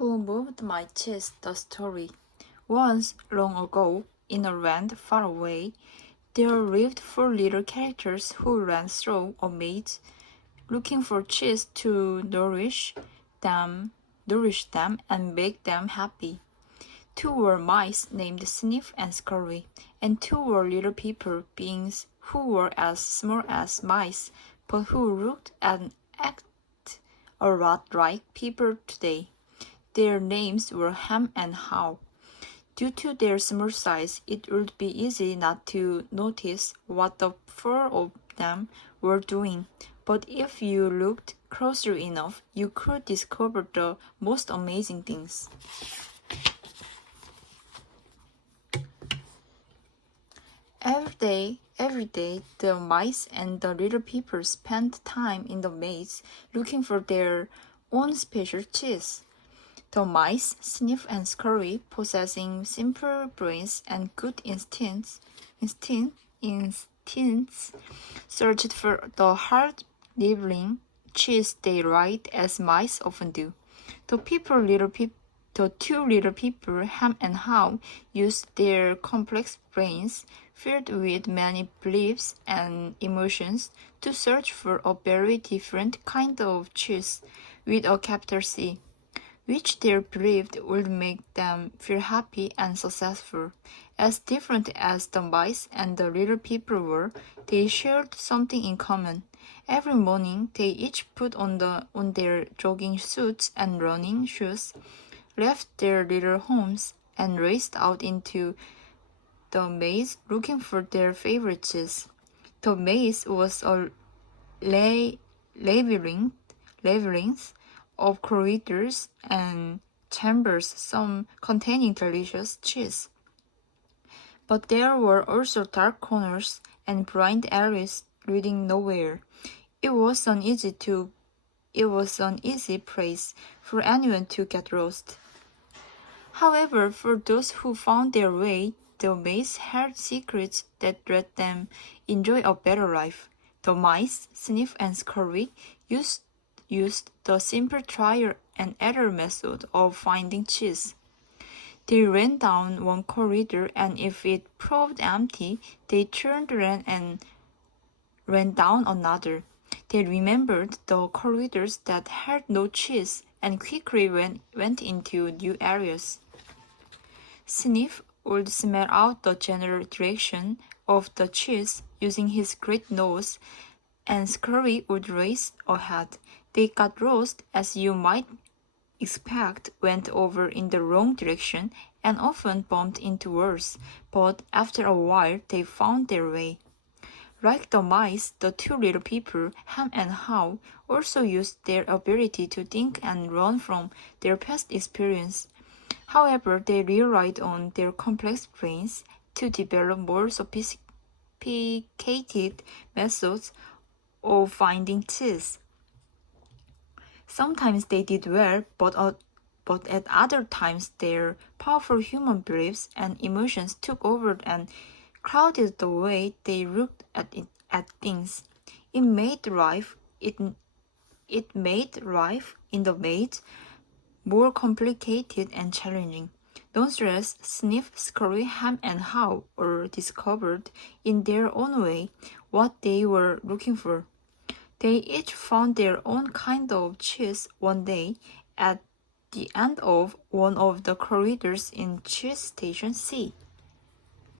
Who moved my cheese? The story. Once, long ago, in a land far away, there lived four little characters who ran through a maze, looking for cheese to them, nourish them, and make them happy. Two were mice named Sniff and Scurry, and two were little people beings who were as small as mice, but who looked and acted a lot like people today. Their names were Ham and How. Due to their small size, it would be easy not to notice what the four of them were doing. But if you looked closely enough, you could discover the most amazing things. Every day, the mice and the little people spent time in the maze looking for their own special cheese. The mice, Sniff and Scurry, possessing simple brains and good instincts, searched for the hard-nibbling cheese they liked as mice often do. The two little people, Ham and How, used their complex brains, filled with many beliefs and emotions, to search for a very different kind of cheese with a capital C, which they believed would make them feel happy and successful. As different as the mice and the little people were, they shared something in common. Every morning, they each put on their jogging suits and running shoes, left their little homes, and raced out into the maze looking for their favorite cheese. The maze was a labyrinth of corridors and chambers, some containing delicious cheese. But there were also dark corners and blind alleys leading nowhere. It was an easy place for anyone to get lost. However, for those who found their way, the maze held secrets that let them enjoy a better life. The mice, Sniff and Scurry, used the simple trial and error method of finding cheese. They ran down one corridor, and if it proved empty, they turned around and ran down another. They remembered the corridors that had no cheese and quickly went into new areas. Sniff would smell out the general direction of the cheese using his great nose, and Scurry would race ahead. They got lost, as you might expect, went over in the wrong direction, and often bumped into walls, but after a while they found their way. Like the mice, the two little people, Ham and How, also used their ability to think and learn from their past experience. However, they relied on their complex brains to develop more sophisticated methods of finding cheese. Sometimes they did well, but at other times their powerful human beliefs and emotions took over and clouded the way they looked at things. It made life in the maze more complicated and challenging. Nonetheless, Sniff, Scurry, Ham, and How all discovered in their own way what they were looking for. They each found their own kind of cheese one day at the end of one of the corridors in Cheese Station C.